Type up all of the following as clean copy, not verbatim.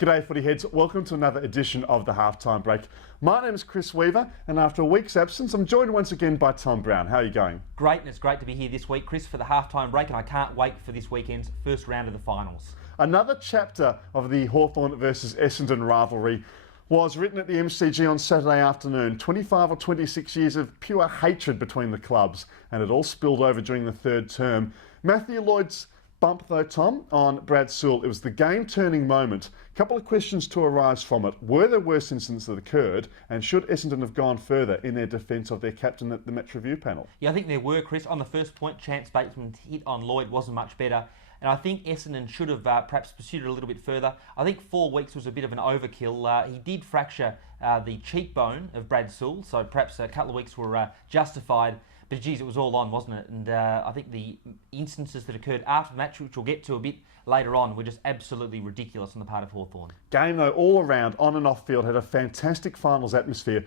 G'day footy heads, welcome to another edition of the Halftime Break. My name is Chris Weaver and after a week's absence I'm joined once again by Tom Brown. How are you going? Great, and it's great to be here this week, Chris, for the Halftime Break, and I can't wait for this weekend's first round of the finals. Another chapter of the Hawthorn versus Essendon rivalry was written at the MCG on Saturday afternoon. 25 or 26 years of pure hatred between the clubs, and it all spilled over during the third term. Matthew Lloyd's bump though, Tom, on Brad Sewell. It was the game-turning moment. A couple of questions to arise from it. Were there worse incidents that occurred, and should Essendon have gone further in their defence of their captain at the match review panel? Yeah, I think there were, Chris. On the first point, Chance Bateman's hit on Lloyd wasn't much better, and I think Essendon should have perhaps pursued it a little bit further. I think 4 weeks was a bit of an overkill. He did fracture the cheekbone of Brad Sewell, so perhaps a couple of weeks were justified. But geez, it was all on, wasn't it? And I think the instances that occurred after the match, which we'll get to a bit later on, were just absolutely ridiculous on the part of Hawthorn. Game though, all around, on and off field, had a fantastic finals atmosphere.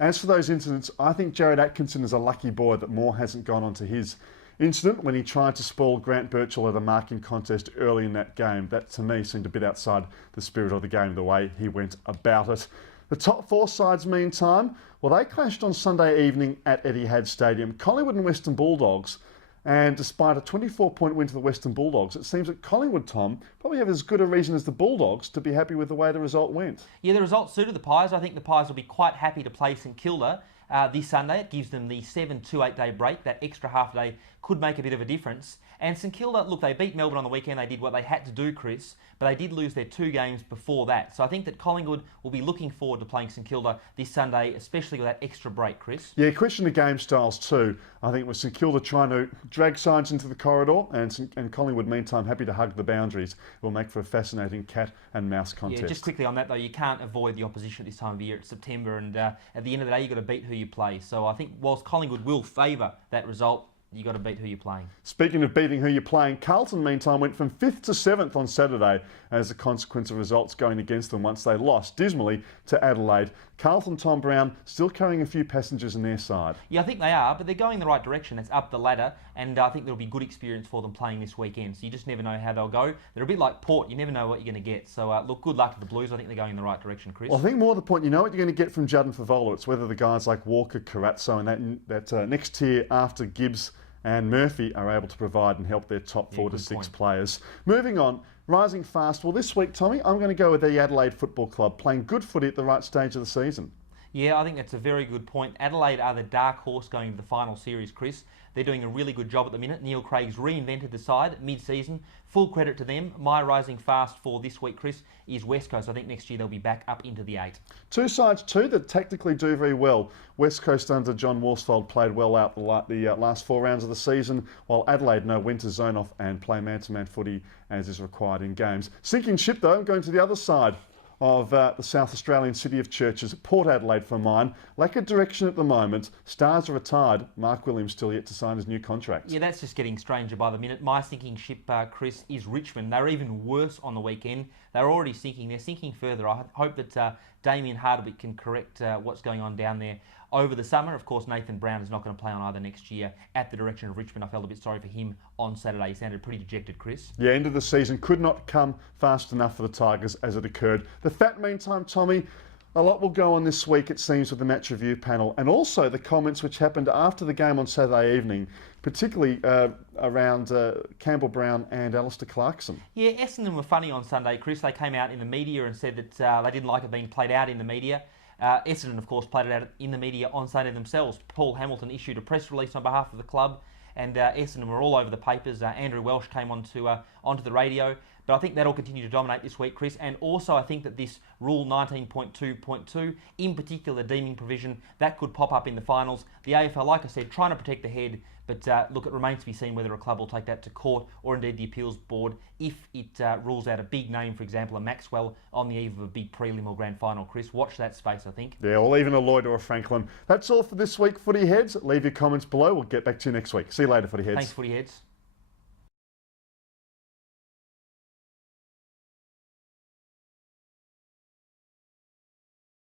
As for those incidents, I think Jared Atkinson is a lucky boy that more hasn't gone on to his incident when he tried to spoil Grant Birchall at a marking contest early in that game. That to me seemed a bit outside the spirit of the game, the way he went about it. The top four sides, meantime, well, they clashed on Sunday evening at Etihad Stadium. Collingwood and Western Bulldogs, and despite a 24-point win to the Western Bulldogs, it seems that Collingwood, Tom, probably have as good a reason as the Bulldogs to be happy with the way the result went. Yeah, the result suited the Pies. I think the Pies will be quite happy to play St Kilda this Sunday. It gives them the 7 to 8 day break. That extra half day could make a bit of a difference. And St Kilda, look, they beat Melbourne on the weekend. They did what they had to do, Chris, but they did lose their 2 games before that. So I think that Collingwood will be looking forward to playing St Kilda this Sunday, especially with that extra break, Chris. Yeah, question the game styles too. I think with St Kilda trying to drag sides into the corridor and Collingwood, meantime, happy to hug the boundaries. It will make for a fascinating cat and mouse contest. Yeah, just quickly on that though, you can't avoid the opposition at this time of year. It's September, and at the end of the day, you've got to beat who you play. So I think whilst Collingwood will favour that result, you've got to beat who you're playing. Speaking of beating who you're playing, Carlton, meantime, went from 5th to 7th on Saturday as a consequence of results going against them once they lost dismally to Adelaide. Carlton, Tom Brown, still carrying a few passengers in their side. Yeah, I think they are, but they're going in the right direction. It's up the ladder, and I think there'll be good experience for them playing this weekend. So you just never know how they'll go. They're a bit like Port. You never know what you're going to get. So look, good luck to the Blues. I think they're going in the right direction, Chris. Well, I think more the point, you know what you're going to get from Judd and Favola. It's whether the guys like Walker, Carazzo and that next tier after Gibbs and Murphy are able to provide and help their top 4 to 6 players. Moving on, rising fast. Well, this week, Tommy, I'm going to go with the Adelaide Football Club, playing good footy at the right stage of the season. Yeah, I think that's a very good point. Adelaide are the dark horse going into the final series, Chris. They're doing a really good job at the minute. Neil Craig's reinvented the side mid-season. Full credit to them. My rising fast for this week, Chris, is West Coast. I think next year they'll be back up into the 8. Two sides too that tactically do very well. West Coast under John Worsfold played well out the last 4 rounds of the season, while Adelaide know when to zone off and play man-to-man footy as is required in games. Sinking ship though, going to the other side of the South Australian city of churches, Port Adelaide for mine. Lack of direction at the moment. Stars are retired. Mark Williams still yet to sign his new contract. Yeah, that's just getting stranger by the minute. My sinking ship, Chris, is Richmond. They're even worse on the weekend. They're already sinking. They're sinking further. I hope that Damien Hardwick can correct what's going on down there over the summer. Of course, Nathan Brown is not going to play on either next year at the direction of Richmond. I felt a bit sorry for him on Saturday. He sounded pretty dejected, Chris. Yeah, end of the season could not come fast enough for the Tigers as it occurred. The Fat, meantime, Tommy, a lot will go on this week, it seems, with the match review panel, and also the comments which happened after the game on Saturday evening, particularly around Campbell Brown and Alistair Clarkson. Yeah, Essendon were funny on Sunday, Chris. They came out in the media and said that they didn't like it being played out in the media. Essendon, of course, played it out in the media on Sunday themselves. Paul Hamilton issued a press release on behalf of the club, and Essendon were all over the papers. Andrew Welsh came onto the radio. But I think that'll continue to dominate this week, Chris. And also I think that this Rule 19.2.2, in particular deeming provision, that could pop up in the finals. The AFL, like I said, trying to protect the head. But look, it remains to be seen whether a club will take that to court or indeed the appeals board if it rules out a big name, for example, a Maxwell on the eve of a big prelim or grand final. Chris, watch that space, I think. Yeah, or even a Lloyd or a Franklin. That's all for this week, Footy Heads. Leave your comments below. We'll get back to you next week. See you later, Footy Heads. Thanks, Footy Heads.